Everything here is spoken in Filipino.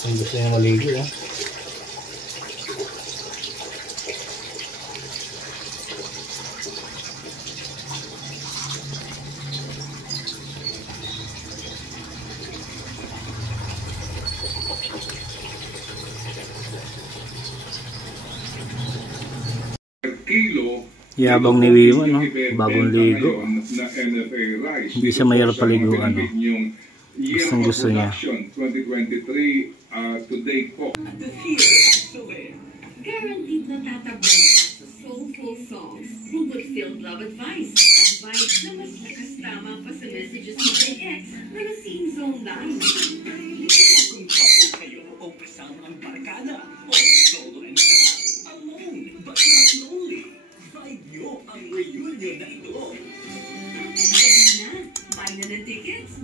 Gusto niya maligo, ha? Yabang ni Wiwa, no? Bagong ligo. Hindi siya mahirap paliguan. Gustong gusto niya. 2023 today po. Guaranteed na tatablan sa soulful songs. Hugot-filled love advice. Advice na mas lakas tama pa sa messages mo kay ex na nasing zone 9. Kung couple kayo o kasama ang barkada o solo and alone but not lonely. Vibe nyo ang reunion na ito. Buy na ng tickets.